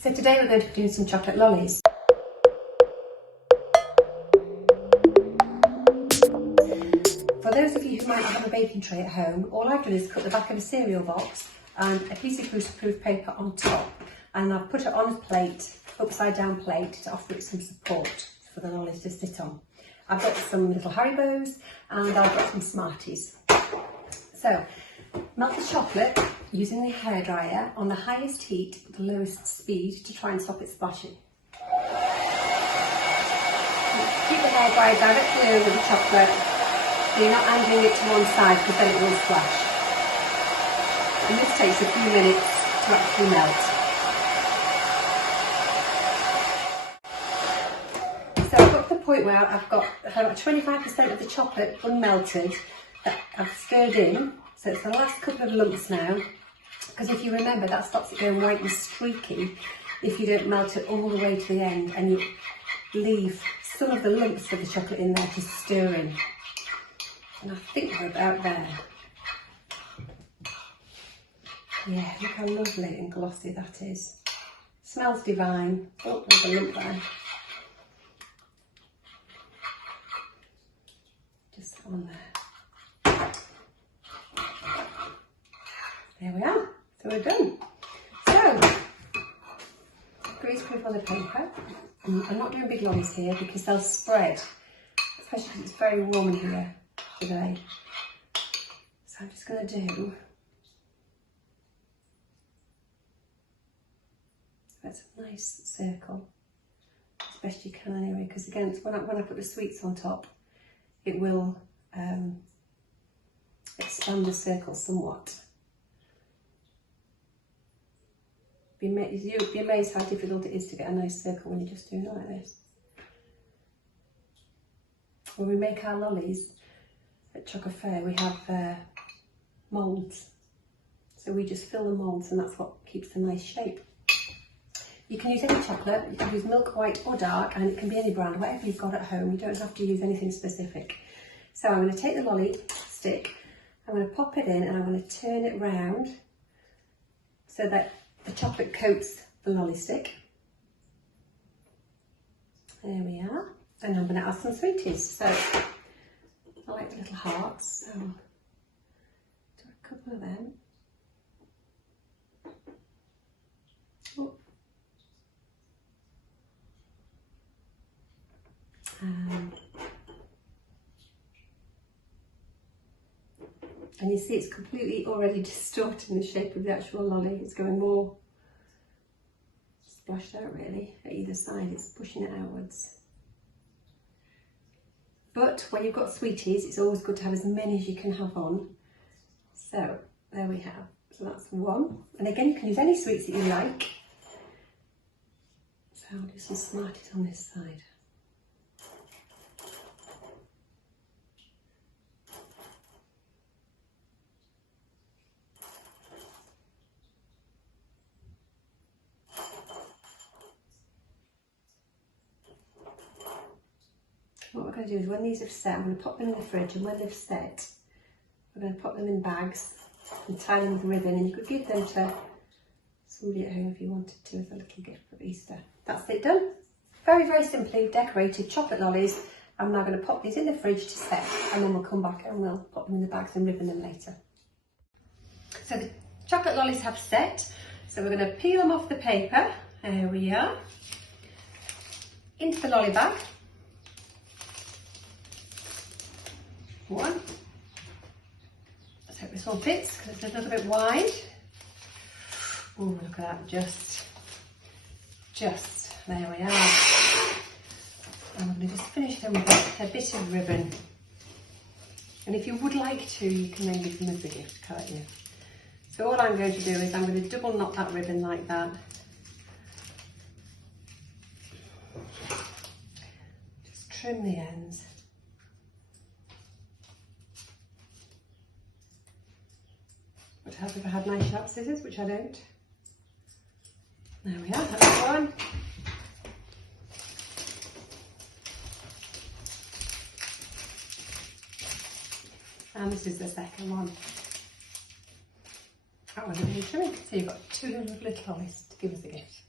So today we're going to be doing some chocolate lollies. For those of you who might not have a baking tray at home, all I've done is cut the back of a cereal box and a piece of greaseproof paper on top, and I've put it on a plate, upside down plate, to offer it some support for the lollies to sit on. I've got some little Haribos and I've got some Smarties. So, melt the chocolate using the hairdryer on the highest heat but the lowest speed to try and stop it splashing. Keep the hairdryer directly over the chocolate so you're not angling it to one side because then it will splash. And this takes a few minutes to actually melt. So I've got to the point where I've got about 25% of the chocolate unmelted that I've stirred in. So it's the last couple of lumps now, because if you remember, that stops it going white and streaky if you don't melt it all the way to the end and you leave some of the lumps of the chocolate in there to stir in. And I think we're about there. Yeah, look how lovely and glossy that is. Smells divine. Oh, there's a lump there. Just that one there. There we are, so we're done. So, greaseproof on the paper. I'm not doing big lollies here because they'll spread, especially because it's very warm in here today. So I'm just going to do that's a nice circle, as best you can anyway, because again, when I put the sweets on top, it will expand the circle somewhat. You'd be amazed how difficult it is to get a nice circle when you're just doing it like this. When we make our lollies at Choc Affair, we have moulds. So we just fill the moulds and that's what keeps the nice shape. You can use any chocolate, you can use milk, white or dark, and it can be any brand, whatever you've got at home. You don't have to use anything specific. So I'm going to take the lolly stick, I'm going to pop it in and I'm going to turn it round so that the chocolate coats the lolly stick. There we are. And I'm going to add some sweeties. So I like the little hearts, so do a couple of them. Oh. And you see it's completely already distorting the shape of the actual lolly. It's going more splashed out really at either side. It's pushing it outwards. But when you've got sweeties, it's always good to have as many as you can have on. So there we have. So that's one. And again, you can use any sweets that you like. So I'll do some Smarties on this side. What we're going to do is when these have set, I'm going to pop them in the fridge, and when they've set, we're going to pop them in bags and tie them with ribbon, and you could give them to somebody at home if you wanted to as a little gift for Easter. That's it done. Very, very simply decorated chocolate lollies. I'm now going to pop these in the fridge to set, and then we'll come back and we'll pop them in the bags and ribbon them later. So the chocolate lollies have set, so we're going to peel them off the paper. There we are. Into the lolly bag. One. Let's hope this one fits because it's a little bit wide. Oh, look at that, just, there we are. And I'm going to just finish them with a bit of ribbon. And if you would like to, you can then give them as a gift, can't you? So all I'm going to do is I'm going to double knot that ribbon like that. Just trim the ends. Would help if I had nice sharp scissors, which I don't. There we are, that's one. And this is the second one. That wasn't really trimming, so you've got two little lollies to give us a gift.